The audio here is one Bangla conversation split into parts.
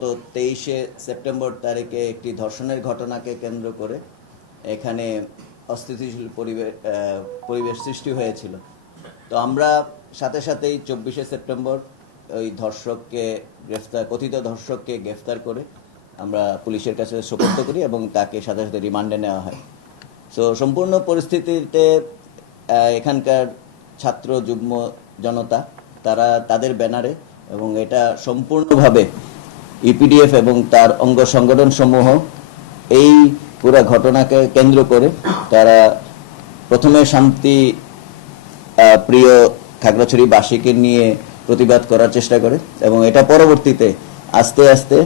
তো তেইশে সেপ্টেম্বর তারিখে একটি ধর্ষণের ঘটনাকে কেন্দ্র করে এখানে অস্থিতিশীল পরিবেশ সৃষ্টি হয়েছিল। তো আমরা সাথে সাথেই চব্বিশে সেপ্টেম্বর ওই ধর্ষককে গ্রেফতার, কথিত ধর্ষককে গ্রেফতার করে আমরা পুলিশের কাছে সোপর্দ করি এবং তাকে সাথে সাথে রিমান্ডে নেওয়া হয়। সো সম্পূর্ণ পরিস্থিতিতে এখানকার ছাত্র, যুগ্ম জনতা, তারা তাদের ব্যানারে এবং এটা সম্পূর্ণভাবে ইপিডিএফ এবং তার অঙ্গ সংগঠন সমূহ এই পুরো ঘটনাকে কেন্দ্র করে তারা প্রথমে শান্তি প্রিয় খাগড়াছড়ি বাসীকে নিয়ে প্রতিবাদ করার চেষ্টা করে এবং এটা পরবর্তীতে আস্তে আস্তে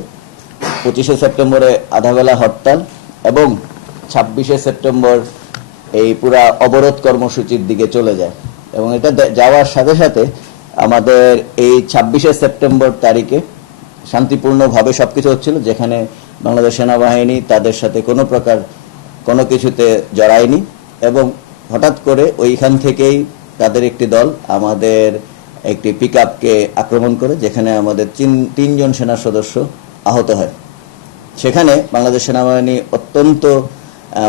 পঁচিশে সেপ্টেম্বরে আধাবেলা হরতাল এবং ছাব্বিশে সেপ্টেম্বর এই পুরা অবরোধ কর্মসূচির দিকে চলে যায় এবং এটা যাওয়ার সাথে সাথে আমাদের এই ছাব্বিশে সেপ্টেম্বর তারিখে শান্তিপূর্ণভাবে সবকিছু হচ্ছিল, যেখানে বাংলাদেশ সেনাবাহিনী তাদের সাথে কোনো প্রকার কোনো কিছুতে জড়ায়নি এবং হঠাৎ করে ওইখান থেকেই তাদের একটি দল আমাদের একটি পিক আক্রমণ করে, যেখানে আমাদের তিন- তিনজন সেনা সদস্য আহত হয়। সেখানে বাংলাদেশ সেনাবাহিনী অত্যন্ত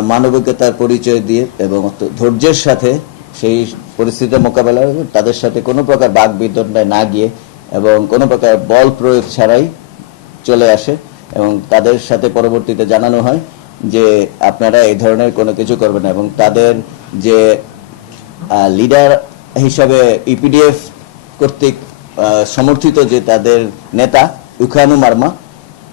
মানবিকতার পরিচয় দিয়ে এবং ধৈর্যের সাথে সেই পরিস্থিতির মোকাবেলা তাদের সাথে কোনো প্রকার বাক বিতণ্ডায় না গিয়ে এবং কোনো প্রকার বল প্রয়োগ ছাড়াই চলে আসে এবং তাদের সাথে পরবর্তীতে জানানো হয় যে আপনারা এই ধরনের কোনো কিছু করবেন না এবং তাদের যে লিডার হিসাবে ইপিডিএফ কর্তৃক সমর্থিত যে তাদের নেতা ইউখানু মার্মা,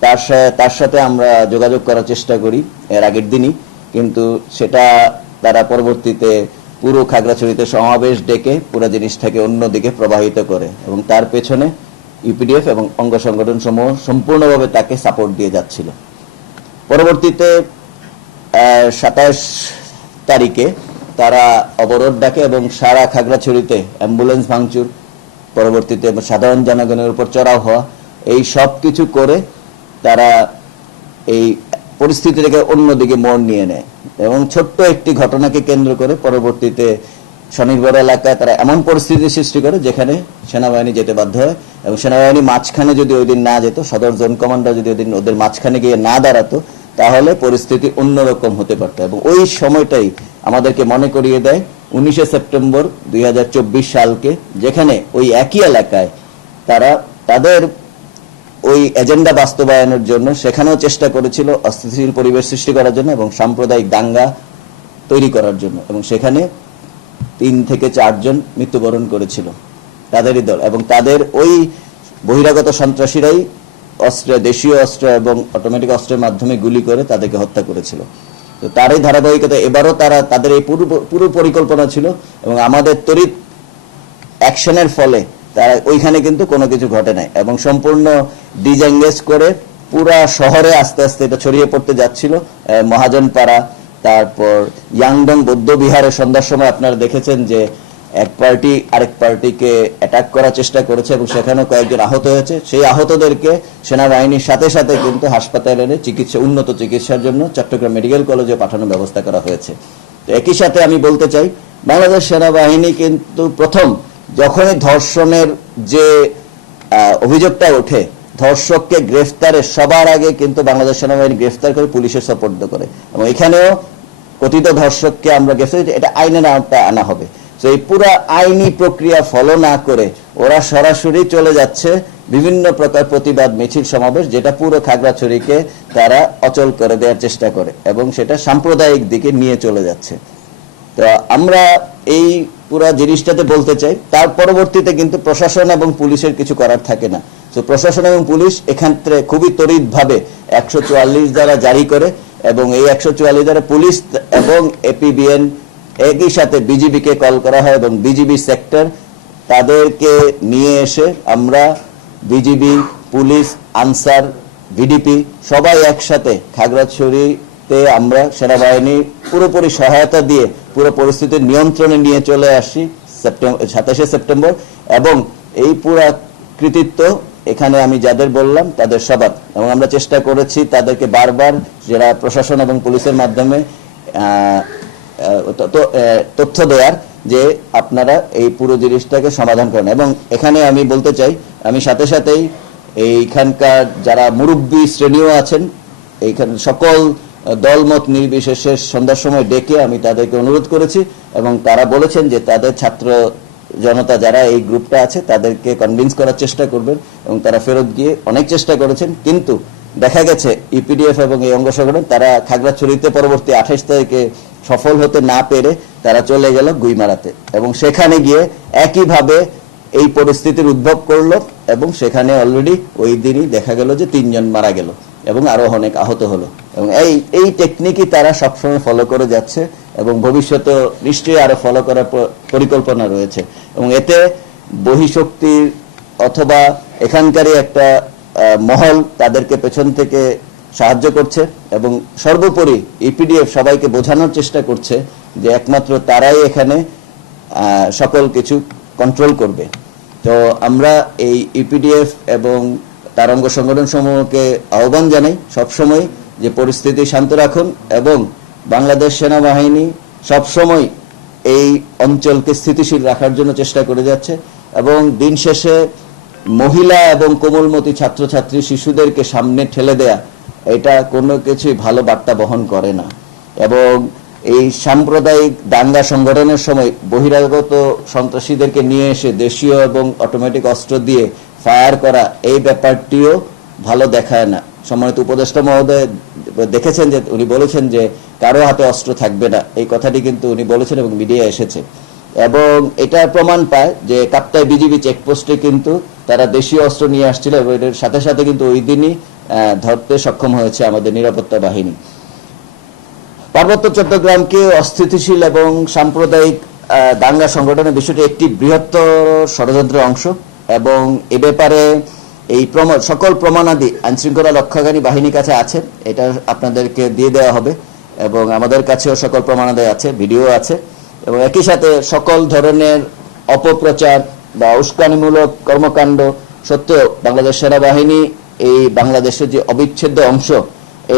তার তার সাথে আমরা যোগাযোগ করার চেষ্টা করি এর আগের দিনই। কিন্তু সেটা তারা পরবর্তীতে পুরো খাগড়াছড়িতে সমাবেশ ডেকে পুরো জিনিসটাকে অন্যদিকে প্রবাহিত করে এবং তার পেছনে ইউপিডিএফ এবং অঙ্গ সংগঠন সমূহ সম্পূর্ণভাবে তাকে সাপোর্ট দিয়ে যাচ্ছিল। পরবর্তীতে সাতাশ তারিখে তারা অবরোধ ডাকে এবং সারা খাগড়াছড়িতে অ্যাম্বুলেন্স ভাঙচুর, পরবর্তীতে সাধারণ জনগণের উপর চড়াও হওয়া, এই সব কিছু করে তারা এই পরিস্থিতিটাকে অন্যদিকে মোড় নিয়ে নেয়। এবং ছোট্ট একটি ঘটনাকে কেন্দ্র করে পরবর্তীতে স্বনির্ভর এলাকায় তারা এমন পরিস্থিতি সৃষ্টি করে যেখানে সেনাবাহিনী যেতে বাধ্য হয় এবং সেনাবাহিনী মাঝখানে যদি ওই দিন না যেত, সদর জোন কমান্ডার যদি ওই ওদের মাঝখানে গিয়ে না দাঁড়াতো, তাহলে পরিস্থিতি অন্যরকম হতে পারত। এবং ওই সময়টাই আমাদেরকে মনে করিয়ে দেয়, উনিশে সেপ্টেম্বর দুই হাজার চব্বিশ সালকে, যেখানে ওই একই এলাকায় তারা তাদের ওই এজেন্ডা বাস্তবায়নের জন্য সেখানেও চেষ্টা করেছিল অস্থিতিশীল পরিবেশ সৃষ্টি করার জন্য এবং সাম্প্রদায়িক দাঙ্গা তৈরি করার জন্য এবং সেখানে তিন থেকে চারজন মৃত্যুবরণ করেছিল তাদেরই দল এবং তাদের ওই বহিরাগত সন্ত্রাসীরাই অস্ত্র, দেশীয় অস্ত্র এবং অটোমেটিক অস্ত্রের মাধ্যমে গুলি করে তাদেরকে হত্যা করেছিল। তো তারই ধারাবাহিকতা এবারও তারা তাদের এই পুরো পুরো পরিকল্পনা ছিল এবং আমাদের তড়িৎ অ্যাকশনের ফলে তারা ওইখানে কিন্তু কোনো কিছু ঘটে নাই এবং সম্পূর্ণ ডিজেঙ্গেজ করে পুরা শহরে আস্তে আস্তে এটা ছড়িয়ে পড়তে যাচ্ছিল। আহ, মহাজনপাড়া তারপর ইয়াংডং বৌদ্ধ বিহারে সন্ধ্যার সময় আপনারা দেখেছেন যে এক পার্টি আরেক পার্টিকে অ্যাটাক করার চেষ্টা করেছে এবং সেখানেও কয়েকজন আহত হয়েছে। সেই আহতদেরকে সেনাবাহিনীর সাথে সাথে কিন্তু হাসপাতালে এনে চিকিৎসা উন্নত চিকিৎসার জন্য চট্টগ্রাম মেডিকেল কলেজে পাঠানোর ব্যবস্থা করা হয়েছে। তো একই সাথে আমি বলতে চাই বাংলাদেশ সেনাবাহিনী কিন্তু প্রথম যখনই ধর্ষণের যে অভিযোগটা ওঠে, ধর্ষককে গ্রেফতারে সবার আগে কিন্তু বাংলাদেশ সেনাবাহিনী গ্রেফতার করে পুলিশের সপর্দ করে। এবং এখানেও কথিত ধর্ষককে আমরা গ্রেফতার এটা আইনের আওতায় আনা হবে। তো এই পুরো আইনি প্রক্রিয়া ফলো না করে ওরা সরাসরি চলে যাচ্ছে বিভিন্ন প্রকার প্রতিবাদ মিছিল সমাবেশ, যেটা পুরো খাগড়াছড়িকে তারা অচল করে দেওয়ার চেষ্টা করে এবং সেটা সাম্প্রদায়িক দিকে নিয়ে চলে যাচ্ছে। তো আমরা এই পুরো জিনিসটাতে বলতে চাই, তার পরবর্তীতে কিন্তু প্রশাসন এবং পুলিশের কিছু করার থাকে না। তো প্রশাসন এবং পুলিশ থেকে খুবই তড়িৎভাবে একশো চুয়াল্লিশ দ্বারা জারি করে এবং এই একশো চুয়াল্লিশ দ্বারা পুলিশ এবং এপিবিএন একই সাথে বিজিবিকে কল করা হয় এবং বিজিবি সেক্টর তাদেরকে নিয়ে এসে আমরা বিজিবি পুলিশ, আনসার ভিডিপি সবাই একসাথে খাগড়াছড়িতে আমরা সেনাবাহিনী পুরোপুরি সহায়তা দিয়ে পুরো পরিস্থিতি নিয়ন্ত্রণে নিয়ে চলে আসি সেপ্টেম্বর সাতাশে সেপ্টেম্বর এবং এই পুরা কৃতিত্ব এখানে আমি যাদের বললাম তাদের সবার এবং আমরা চেষ্টা করেছি তাদেরকে বারবার যারা প্রশাসন এবং পুলিশের মাধ্যমে তো- তো, তথ্য দেওয়ার যে আপনারা এই পুরো জিনিসটাকে সমাধান করেন। এবং এখানে আমি বলতে চাই আমি সাথে সাথেই এইখানকার যারা মুরব্বী শ্রেণীও আছেন এইখানে সকল দলমত নির্বিশেষে সন্ধ্যার সময় ডেকে আমি তাদেরকে অনুরোধ করেছি এবং তারা বলেছেন যে তাদের ছাত্র জনতা যারা এই গ্রুপটা আছে তাদেরকে কনভিন্স করার চেষ্টা করবেন এবং তারা ফেরত গিয়ে অনেক চেষ্টা করেছেন। কিন্তু দেখা গেছে ইপিডিএফ এবং এই অঙ্গ সংগঠন তারা খাগড়াছড়িতে পরবর্তী আঠাশ তারিখে সফল হতে না পেরে তারা চলে গেল গুইমারাতে এবং সেখানে গিয়ে একইভাবে এই পরিস্থিতির উদ্ভব করল এবং সেখানে অলরেডি ওই দিনই দেখা গেল যে তিনজন মারা গেল। এবং আরও অনেক আহত হলো। এবং এই এই টেকনিকই তারা সবসময় ফলো করে যাচ্ছে এবং ভবিষ্যতে নিশ্চয়ই আরও ফলো করার পরিকল্পনা রয়েছে। এবং এতে বহিঃশক্তির অথবা এখানকারই একটা মহল তাদেরকে পেছন থেকে সাহায্য করছে এবং সর্বোপরি ইপিডিএফ সবাইকে বোঝানোর চেষ্টা করছে যে একমাত্র তারাই এখানে সকল কিছু কন্ট্রোল করবে। তো আমরা এই ইপিডিএফ এবং তার অঙ্গ সংগঠন সমূহকে আহ্বান জানাই সবসময় যে পরিস্থিতি শান্ত রাখুন এবং বাংলাদেশ সেনাবাহিনী সবসময় এই অঞ্চলকে স্থিতিশীল রাখার জন্য চেষ্টা করে যাচ্ছে এবং দিন শেষে মহিলা এবং কোমলমতি ছাত্রছাত্রী শিশুদেরকে সামনে ঠেলে দেয়া, এটা কোনো কিছুই ভালো বার্তা বহন করে না। এবং এই সাম্প্রদায়িক দাঙ্গা সংগঠনের সময় বহিরাগত সন্ত্রাসীদেরকে নিয়ে এসে দেশীয় এবং অটোমেটিক অস্ত্র দিয়ে ফায়ার করা, এই ব্যাপারটিও ভালো দেখায় না। সম্মানিত উপদেষ্টা মহোদয়, দেখেছেন যে উনি বলেছেন যে কারও হাতে অস্ত্র থাকবে না। এই কথাটি কিন্তু উনি বলেছেন এবং মিডিয়া এসেছে। এবং এটা প্রমাণ পায় যে কাপ্তাই বিজিবি চেকপোস্টে কিন্তু তারা দেশীয় অস্ত্র নিয়ে আসছিল এবং এটার সাথে সাথে কিন্তু ওই দিনই ধরতে সক্ষম হয়েছে আমাদের নিরাপত্তা বাহিনী। পার্বত্য চট্টগ্রামকে অস্থিতিশীল এবং সাম্প্রদায়িক দাঙ্গা সংগঠনের বিষয়টি একটি বৃহত্তর ষড়যন্ত্রের অংশ। এবং এ ব্যাপারে এই সকল প্রমাণাদি আইনশৃঙ্খলা রক্ষাকারী বাহিনীর কাছে আছে। এটা আপনাদেরকে দিয়ে দেওয়া হবে এবং আমাদের কাছেও সকল প্রমাণাদি আছে, ভিডিও আছে এবং একই সাথে সকল ধরনের অপপ্রচার বা উস্কানিমূলক কর্মকাণ্ড সত্ত্বেও বাংলাদেশ সেনাবাহিনী এই বাংলাদেশের যে অবিচ্ছেদ্য অংশ,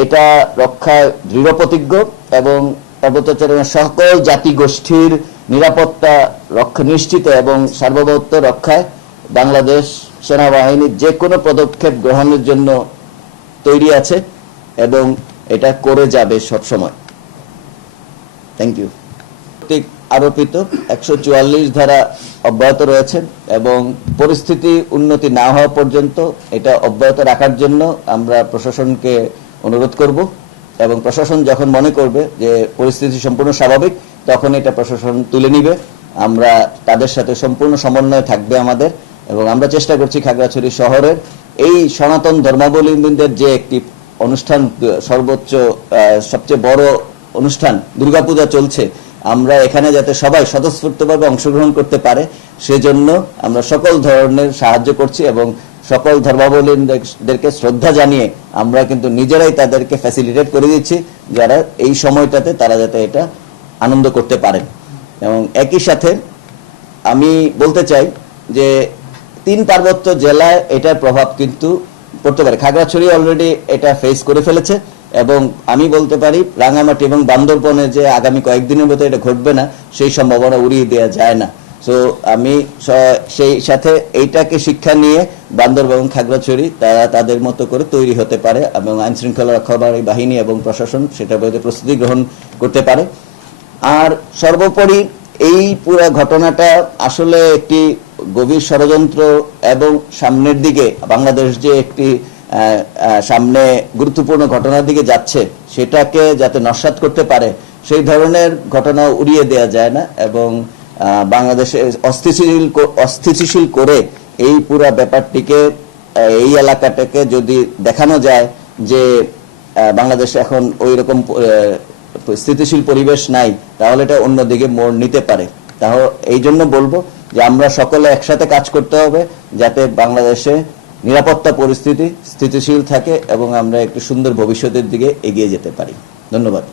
এটা রক্ষায় দৃঢ় প্রতিজ্ঞ এবং পার্বত্যাচরণের সকল জাতিগোষ্ঠীর নিরাপত্তা রক্ষা নিশ্চিত এবং সার্বভৌমত্ব রক্ষায় বাংলাদেশ সেনাবাহিনী যে কোনো পদক্ষেপ গ্রহণের জন্য তৈরি আছে এবং এটা করে যাবে সবসময়। থ্যাংক ইউ কর্তৃক আরোপিত একশো চুয়াল্লিশ ধারা অব্যাহত রয়েছে এবং পরিস্থিতি উন্নতি না হওয়া পর্যন্ত এটা অব্যাহত রাখার জন্য আমরা প্রশাসনকে অনুরোধ করব এবং প্রশাসন যখন মনে করবে যে পরিস্থিতি সম্পূর্ণ স্বাভাবিক, তখন এটা প্রশাসন তুলে নিবে। আমরা তাদের সাথে সম্পূর্ণ সমন্বয় থাকবে আমাদের। এবং আমরা চেষ্টা করছি খাগড়াছড়ি শহরের এই সনাতন ধর্মাবলম্বীদের যে একটি অনুষ্ঠান, সর্বোচ্চ সবচেয়ে বড় অনুষ্ঠান, দুর্গাপূজা চলছে, আমরা এখানে যাতে সবাই স্বতঃস্ফূর্তভাবে অংশগ্রহণ করতে পারে, সেজন্য আমরা সকল ধরনের সাহায্য করছি এবং সকল ধর্মাবলম্বীদেরকে শ্রদ্ধা জানিয়ে আমরা কিন্তু নিজেরাই তাদেরকে ফ্যাসিলিটেট করে দিচ্ছি, যারা এই সময়টাতে তারা যাতে এটা আনন্দ করতে পারেন। এবং একই সাথে আমি বলতে চাই যে তিন পার্বত্য জেলায় এটার প্রভাব কিন্তু পড়তে পারে। খাগড়াছড়ি অলরেডি এটা ফেস করে ফেলেছে এবং আমি বলতে পারি রাঙামাটি এবং বান্দরবনে যে আগামী কয়েকদিনের মধ্যে এটা ঘটবে না, সেই সম্ভাবনা উড়িয়ে দেওয়া যায় না। সো আমি সেই সাথে এইটাকে শিক্ষা নিয়ে বান্দরবন এবং খাগড়াছড়ি তারা তাদের মতো করে তৈরি হতে পারে এবং আইন শৃঙ্খলা রক্ষাকারী বাহিনী এবং প্রশাসন সেটার প্রস্তুতি গ্রহণ করতে পারে। আর সর্বোপরি এই পুরো ঘটনাটা আসলে একটি গভীর ষড়যন্ত্র এবং সামনের দিকে বাংলাদেশ যে একটি সামনে গুরুত্বপূর্ণ ঘটনার দিকে যাচ্ছে, সেটাকে যাতে নস্বাত করতে পারে, সেই ধরনের ঘটনা উড়িয়ে দেওয়া যায় না এবং বাংলাদেশে অস্থিতিশীল অস্থিতিশীল করে এই পুরো ব্যাপারটিকে এই এলাকাটাকে যদি দেখানো যায় যে বাংলাদেশে এখন ওই রকম স্থিতিশীল পরিবেশ নাই, তাহলে এটা অন্যদিকে মোড় নিতে পারে। তাহলে এই জন্য বলব যে আমরা সকলে একসাথে কাজ করতে হবে যাতে বাংলাদেশে নিরাপত্তা পরিস্থিতি স্থিতিশীল থাকে এবং আমরা একটি সুন্দর ভবিষ্যতের দিকে এগিয়ে যেতে পারি। ধন্যবাদ।